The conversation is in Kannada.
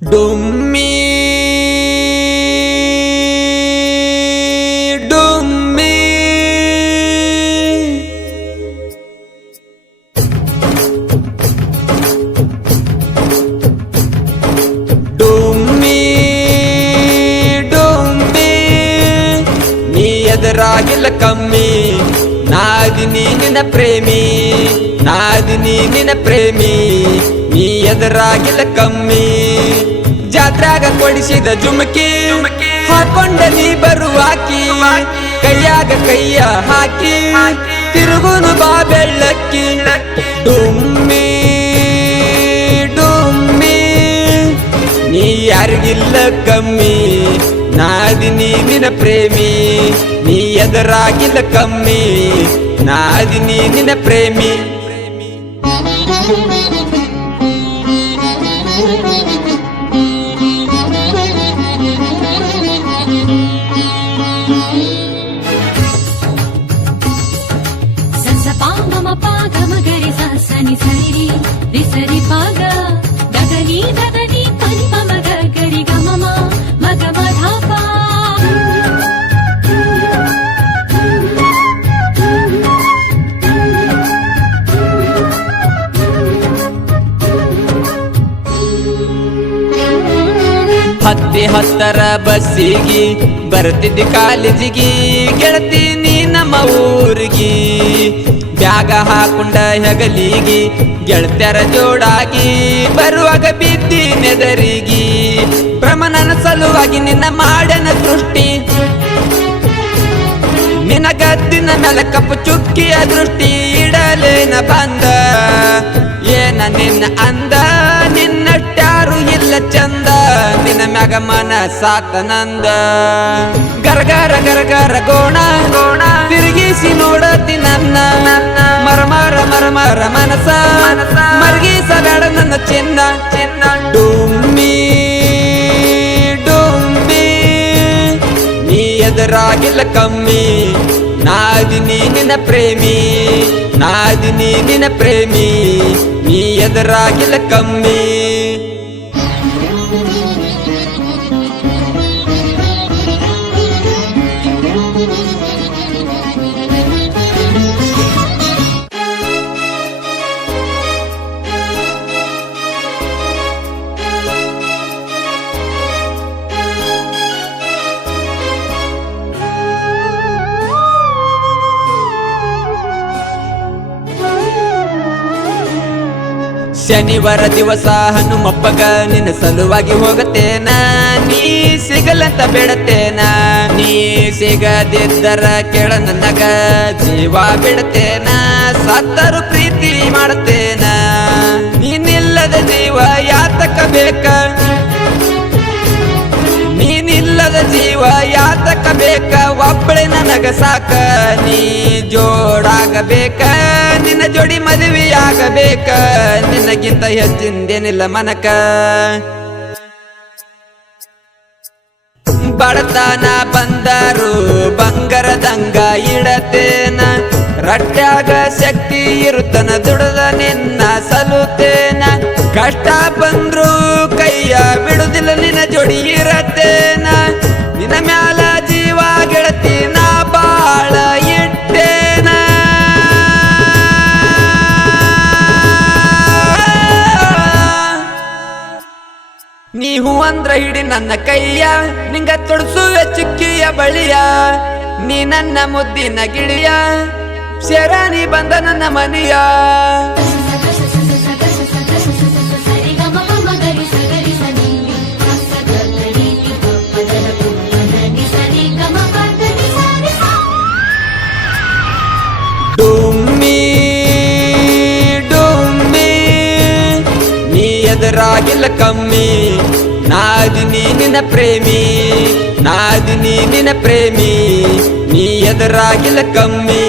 ಡುಮ್ಮಿ ಡುಮ್ಮಿ ಡುಮ್ಮಿ ಡುಮ್ಮಿ ನೀ ಎದುರಾಗಿಲ್ಲ ಕಮ್ಮಿ ನಾದಿನಿ ನಿನ್ನ ಪ್ರೇಮಿ ನಾದಿನಿ ನಿನ್ನ ಪ್ರೇಮಿ ನೀ ಎದುರಾಗಿಲ್ಲ ಕಮ್ಮಿ ಜಾತ್ರಾಗ ಕೊಡಿಸಿದ ಜುಮಕಿ ಹಾಕೊಂಡ ನೀ ಬರುವಾಕಿ ಕೈಯಾಗ ಕೈಯ ಹಾಕಿ ತಿರುಗುನು ಬಾ ಬೆಳ್ಳಕ್ಕಿ ಡುಮ್ಮಿ ಡುಮ್ಮಿ ನೀ ಯಾರಿಗಿಲ್ಲ ಕಮ್ಮಿ ನಾದಿನಿ ನಿನ್ನ ಪ್ರೇಮಿ ನೀ ಎದುರಾಗಿಲ್ಲ ಕಮ್ಮಿ ನಾದಿನಿ ನಿನ್ನ ಪ್ರೇಮಿ ಸನಿ ಸರಿ ರಿ ಸರಿ ಪಾಗ ಗಗನಿ ಗಗನಿ ಪನಿ ಪಮ ಗರಿ ಗಮಮ ಮಗ ಮಧಾಪ ಹತ್ತಿ ಹತ್ತರ ಬಸ್ಸಿಗಿ ಬರ್ತಿದ್ದಿ ಕಾಲೇಜಿಗಿ ಗೆಳತಿ ನೀ ನಮ್ಮ ಊರಿಗಿ ಬ್ಯಾಗ ಹಾಕೊಂಡ ಹೆಗಲಿಗಿ ಗೆಳತ್ಯರ ಜೋಡಾಗಿ ಬರುವಾಗ ಬಿದ್ದಿ ನೆದರಿಗಿ ಬ್ರಹ್ಮನನ ಸಲುವಾಗಿ ನಿನ್ನ ಮಾಡನ ಸೃಷ್ಟಿ ನಿನ್ನ ಗದ್ದಿನ ಮೇಲೆ ಕಪ್ಪು ಚುಕ್ಕಿಯ ದೃಷ್ಟಿ ಇಡಲೇನ ಬಂದ ಏನ ನಿನ್ನ ಅಂದ ನಿನ್ನಟ್ಟಾರು ಇಲ್ಲ ಚಂದ ನಿನ್ನ ಮ್ಯಾಗ ಮನ ಸಾತನಂದ ಗರಗರ ಗರಗರ ಗೋಣ ಗೋಣ ತಿರುಗಿಸಿ ನೋಡತಿ ನನ್ನ ಮರಮರ ಮರಮರ ಮನಸ ಮರಗಿಸಬೇಡ ನನ್ನ ಚಿನ್ನ ಚಿನ್ನ ಡುಮ್ಮಿ ಡುಮ್ಮಿ ನೀ ಎದುರಾಗಿಲ್ಲ ಕಮ್ಮಿ ನಾದಿನಿ ನಿನ್ನ ಪ್ರೇಮಿ ನಾದಿನಿ ನಿನ್ನ ಪ್ರೇಮಿ ನೀ ಎದುರಾಗಿಲ್ಲ ಕಮ್ಮಿ ಶನಿವಾರ ದಿವಸ ಹನುಮಪ್ಪಗ ನಿನ್ನ ಸಲುವಾಗಿ ಹೋಗತೇನ ನೀ ಸಿಗಲಂತ ಬಿಡತೇನ ನೀ ಸಿಗದಿದ್ದರ ಕೇಳ ನನಗ ಜೀವ ಬಿಡತೇನ ಸತ್ತರು ಪ್ರೀತಿ ಮಾಡತೇನ ನೀನಿಲ್ಲದ ಜೀವ ಯಾತಕ ಬೇಕ ನೀನಿಲ್ಲದ ಜೀವ ಯಾತಕ ಬೇಕ ಒಬ್ಬಳೆ ನನಗ ಸಾಕ ನೀ ಜೋಡಾಗಬೇಕ ನಿನ್ನ ಜೋಡಿ ಮದುವೆಯಾಗಬೇಕ ನಿನಗಿಂತ ಹೆಚ್ಚಿಂದೇನಿಲ್ಲ ಮನಕ ಬಡತನ ಬಂದರು ಬಂಗಾರದಂಗ ಇಡತೇನ ರಟ್ಟ್ಯಾಗ ಶಕ್ತಿ ಇರುತ್ತನ ದುಡದ ನಿನ್ನ ಸಲುತ್ತೇನ ಕಷ್ಟ ಬಂದ್ರು ಕೈಯ ಬಿಡುದಿಲ್ಲ ನಿನ್ನ ಜೋಡಿ ಇರತ್ತೇನ ನಿನ್ನ ಮ್ಯಾಲ ಜೀವ ಗೆಳತಿ ನಾ ಬಾಳ ಇಟ್ಟೇನ ನೀ ಹೂ ಅಂದ್ರ ಹಿಡಿ ನನ್ನ ಕೈಯ ನಿಂಗ ತೊಡಸುವೆ ಚಿಕ್ಕಿಯ ಬಳಿಯ ನೀ ನನ್ನ ಮುದ್ದಿನ ಗಿಳಿಯ ಶರಣಿ ಬಂದ ನನ್ನ ಮನೆಯ ಡುಮ್ಮಿ ಡುಮ್ಮಿ ನೀ ಎದುರಾಗಿಲ್ಲ ಕಮ್ಮಿ ನಾದಿನಿ ನಿನ್ನ ಪ್ರೇಮಿ ನಾದಿನಿ ನಿನ್ನ ಪ್ರೇಮಿ ನೀ ಎದುರಾಗಿಲ್ಲ ಕಮ್ಮಿ